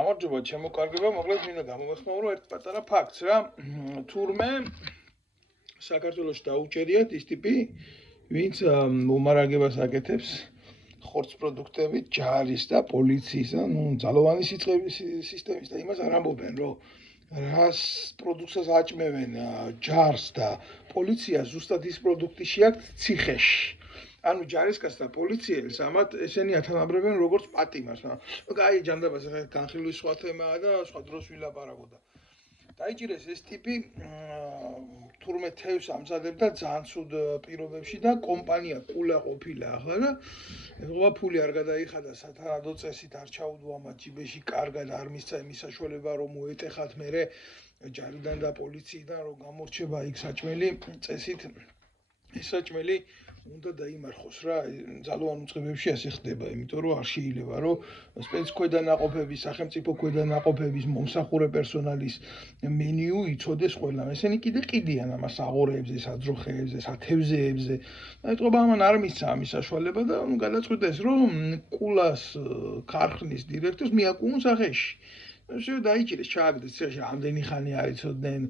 გამარჯობა, შემოკარგება, მოკლედ მინდა გამოვეხმაურო ერთ პატარა ფაქტს რა. თურმე საქართველოში დაუჭერიათ ის ტიპი, ვინც მომარაგებას აკეთებს ხორცს პროდუქტებით ჯარის და პოლიციის და ძალოვანი სიცხეების სისტემის და იმას არ ამბობენ, რომ რას პროდუქტს აჭმევენ ჯარს და პოლიციას ზუსტად ის პროდუქტი შეაქვთ ციხეში. ანუ ჯარისკაცს და პოლიციელს ამათ ესენი ათანაბრებენ როგორც პატიმარს. აი ჯანდაბას განხილვის სხვა თემაა და სხვა დროს ვილაპარაკო და დაიჭირეს ეს ტიპი თურმე თევს ამზადებდა ძალიან ცუდ პირობებში და კომპანია კულა ყოფილა ახლა და ეხლა ფული არ გადაიხადა სათანადო წესით არ ჩაუდო ამათ ჯიბეში კარგად არ მისცა იმის საშუალება რომ მოეტეხათ მერე ჯარიდან და პოლიციიდან რომ გამორჩება იქ საჭმელი წესით ეს საჭმელი უნდა დაიმარხოს რა ძალოვან უწყებებში ასე ხდება იმიტომ რომ არ შეიძლება რომ სპეცქვედანაყოფების სახელმწიფო ქვედანაყოფების მომსახურე პერსონალის მენიუ იცოდეს ყველა ესენი კიდე ყიდიან ამას აღორეებზე საძროხეებზე სათევზეებზე ეტყობა ამან არ მისცა ამის საშუალება და გადაწყვიტეს რომ კულას ქარხნის დირექტორს მიაკუნოს სახეში შევ დაიჭირეს ჩააგდეს ციხეში ამდენი ხანი არ იცოდნენ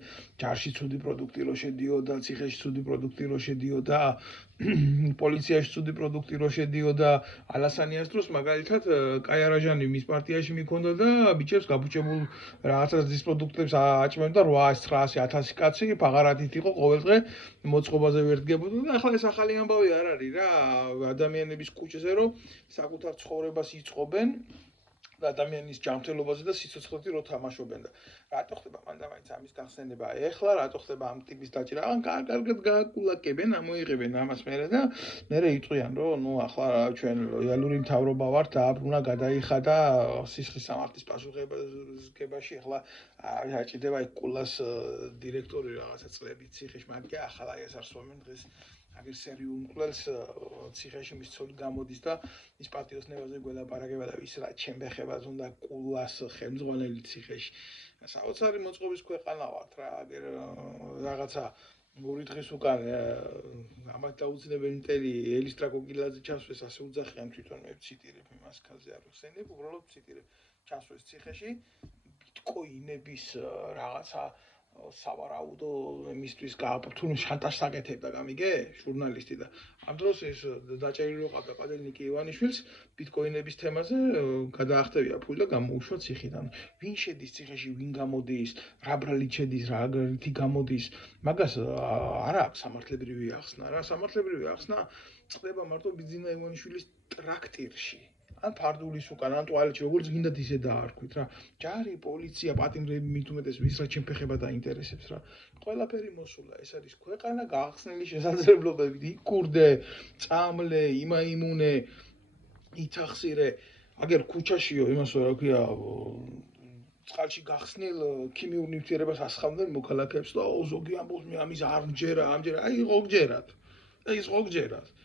ჯარში ცუდი პროდუქტი რო შედიოდა ციხეში ცუდი პროდუქტი რო შედიოდა პოლიციაში ცუდი პროდუქტი რო შედიოდა ალასანიას დროს მაგალითად კაიარაჟანი მის პარტიაში მიქონდა და ბიჭებს გაბუჭებულ რაღაცას დის პროდუქტებს აჭმევდა 800 900 1000 კაცი ფაღარათით იყო ყოველდღე მოწყობაზე ვერდგებოდა და ახლა ეს ახალი ამბავი არ არის რა ადამიანების კუჭზე რომ საკუთარ ცხოვრებას იწყობენ ადამიანის ჯანმრთელობაზე და სიცოცხლეში რო თამაშობენ და რატო ხდება მანდამაინც ამის გახსენება ეხლა რატო ხდება ამ ტიპის დაჭირა ან კარგად გააკულაკებენ ამოიღებენ ამას მერე და მერე იტყვიან რომ ნუ ახლა ჩვენ ლოიალური მთავრობა ვართ დააბრუნა გადაიხადა სისხლის სამართლის პასუხისმგებაში ეხლა აჭირდება იქ კულას დირექტორი რაღაცა წლები ციხეში მაგ ახლა ეს არ სვამენ დღეს აგერ სერიულ მკვლელს ციხეში მის ცოლი გამოდის და ის პატიოსნებაზე გველაპარაკება და ვის რა ჩემბეხებას უნდა კულას ხელმძღვანელი ციხეში საოცარი მოწყობის ქვეყანა ვართ რა აგერ რაღაცა ორი დღის უკან ამათ დაუძინებელი მტერი ელისტრა გოგილაძე ჩასვეს ასე უძახიან თვითონ მე ვციტირებ იმას ხაზე არ ვხსენებ უბრალოდ ვციტირებ ჩასვეს ციხეში ბიტკოინების რაღაცა სავარაუდო მისთვის გააფრთხილდა შანტაჟს აკეთებდა გამიგე ჟურნალისტი და ამ დროს ეს დაჭერილი რო ყავდა პადელნიკი ივანიშვილს ბიტკოინების თემაზე გადაახტევია ფული და გამოუშვა ციხიდან ვინ შედის ციხეში ვინ გამოდის რა ბრალით შედის რა რითი გამოდის მაგას არ აქვს სამართლებრივი ახსნა რა სამართლებრივი ახსნა წდება მარტო ბიძინა ივანიშვილის ტრაქტირში ან ფარდულის უკან ან ტუალეტში როგორც გინდათ ისე დაარქვით რა ჯარი პოლიცია პატიმრები მით უმეტეს ვის რა ჩემფეხება დაინტერესებს რა ყველაფერი მოსულა ეს არის ქვეყანა გახსნილი შესაძლებლობებით იკურდე წამლე იმაიმუნე ითახსირე აგერ ქუჩაშიო იმას რა ქვია წყალში გახსნილ ქიმიურ ნივთიერებას ასხამდნენ მოქალაქეებს და ზოგი ამბობს მე ამის არ მჯერა ამჯერა აი იყო გჯერათ ეს იყო გჯერათ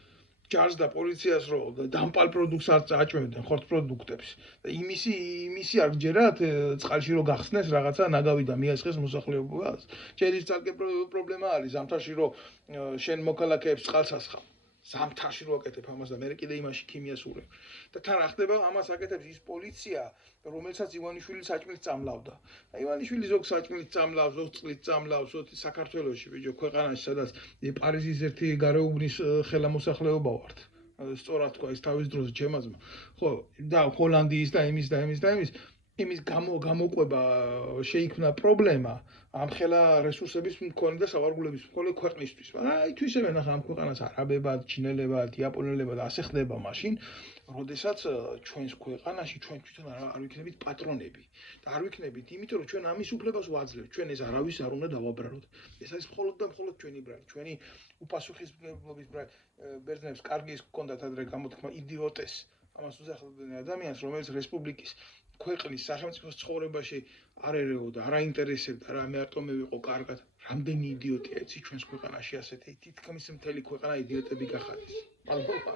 ჯარს და პოლიციას რო დამპალ პროდუქტს არ წააჭმევდნენ ხორცს პროდუქტებს და იმისი არ გჯერათ წყალში რო გახსნეს რაღაცა ნაგავი და მიასხეს მოსახლეობას ჯერის ძალკე პრობლემა არის ზამთარში რო შენ მოქალაქეებს წყალს ასხავ ზამთარში რო აკეთებ ამას და მე კიდე იმაში ქიმიას ურევ და თან რა ხდება ამას აკეთებს ის პოლიცია რომელსაც ივანიშვილი საჭმელს წამლავდა ივანიშვილი ზოგ საჭმელს წამლავს ზოგ წყლით წამლავს საქართველოში ბიჭო ქვეყანაში სადაც პარიზის ერთი გარეუბნის ხელამოსახლეობა ვართ სწორად თქვა ის თავის დროზე ჩემაზმა ხო და ჰოლანდიის და იმის გამოყვება შეიქმნა პრობლემა ამ ხელა რესურსების მქონე და სავარგულების მქონე ქვეყნისთვის მაგრამ აი თვისებენ ახლა ამ ქვეყანას არაბებად ჩინელებად იაპონელებად ასე ხდება მაშინ როდესაც ჩვენს ქვეყანაში ჩვენ თვითონ არ ვიქნებით პატრონები და არ ვიქნებით იმიტომ რომ ჩვენ ამის უფლებას ვაძლევთ ჩვენ ეს არავის არ უნდა დავაბრალოთ ეს არის მხოლოდ და მხოლოდ ჩვენი ბრალი ჩვენი უპასუხისმგებლობის ბერძნებს კარგი ის ჰქონდათ ადრე გამოთქმა იდიოტეს ამას უზახებდნენ ადამიანს რომელიც რესპუბლიკის ქვეყნის სახელმწიფოს ცხოვრებაში არ ერეოდა არ აინტერესებდა რა მე არტო მე ვიყო კარგად რამდენი იდიოტია იცი ჩვენს ქვეყანაში ასეთი თითქმის მთელი ქვეყანა იდიოტები გახადეს მადლობა